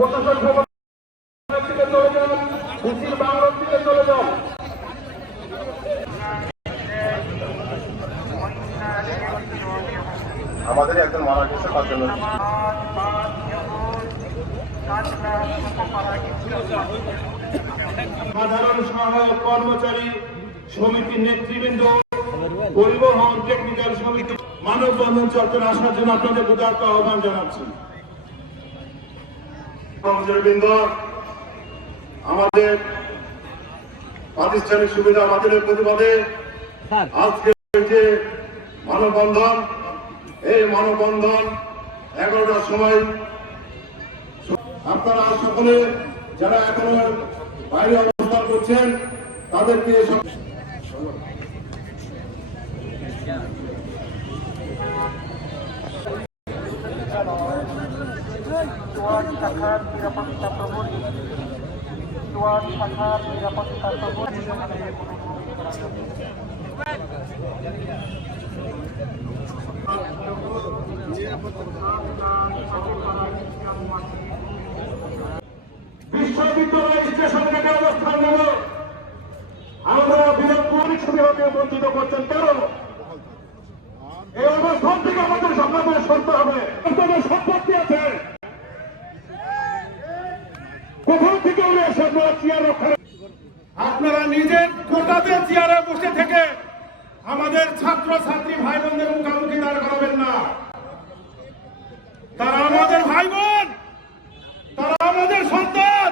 প্রশাসন ভবন থেকে চলে যান মিছিল বাংলার দিকে চলে যান। আমাদের একজন মারা গেছে তার জন্য সাধারণ সহায়ক কর্মচারী সমিতির নেতৃবৃন্দ পরিবহন টেকনিক্যাল সমিতি মানববন্ধন চর্চায় আসার জন্য আপনাদের উদারত আহ্বান জানাচ্ছি। আমাদের প্রাতিষ্ঠানিক সুবিধা বাতিলের প্রতিবাদে আজকে যে মানববন্ধন। এই মানববন্ধন এগারোটার সময় আপনারা সকলে যারা এখনও বাইরে অবস্থান করছেন তাদেরকে শাখার নিরাপত্তা প্রহরী দোয়ার শাখার নিরাপত্তা প্রহরী বিশ্ববিদ্যালয় স্টেশন থেকে অবস্থান আমরা বিরোধী সুবিধাকে বঞ্চিত করছেন। কেন এই অবস্থান থেকে আমাদের সমাজে সরতে হবে আপনাদের সম্পত্তি আছে কোথাও থেকে উড়ে এসে আপনারা আপনারা নিজের কোটাতে চেয়ারে বসে থেকে আমাদের ছাত্র ছাত্রী ভাই বোনদের মুখামুখি দাঁড় করাবেন না। তারা আমাদের ভাই বোন তারা আমাদের সন্তান।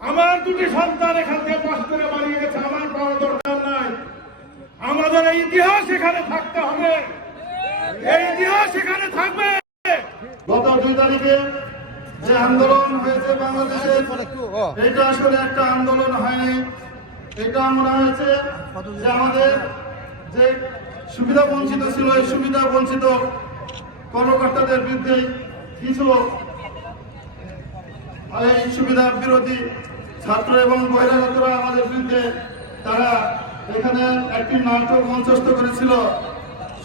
আমার দুটি সন্তান এখান থেকে পাশ করে বাড়িয়ে গেছে, আমার পাওয়ার দরকার নাই। আমাদের এই ইতিহাস এখানে থাকতে হবে। এই ইতিহাস এখানে থাকবে। গত দুই তারিখে যে আন্দোলন হয়েছে বাংলাদেশে এটা আসলে একটা আন্দোলন হয়নি। এটা মনে হয়েছে যে আমাদের যে সুবিধা বঞ্চিত ছিল, এই সুবিধা বঞ্চিত কর্মকর্তাদের বিরুদ্ধে কিছু এই সুবিধা বিরোধী ছাত্র এবং বহিরাগতরা আমাদের বিরুদ্ধে তারা এখানে একটি নাটক মঞ্চস্থ করেছিল।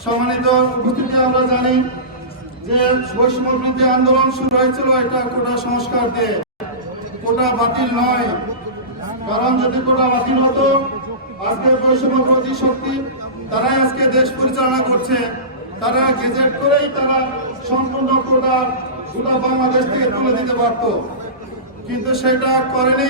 সম্মানিত উপস্থিতি আমরা জানি যে বৈষম্য বৃদ্ধি আন্দোলন শুরু হয়েছিল, এটা কোটা সংস্কার দিয়ে। কোটা বাতিল নয়। কারণ যদি কোটা বাতিল হতো, আজকে বৈষম্য বিরোধী শক্তি, তারাই আজকে দেশ পরিচালনা করছে। তারা গেজেট করেই তারা সম্পূর্ণ কোটা গোটা বাংলাদেশ থেকে তুলে দিতে পারতো। কিন্তু সেটা করেনি।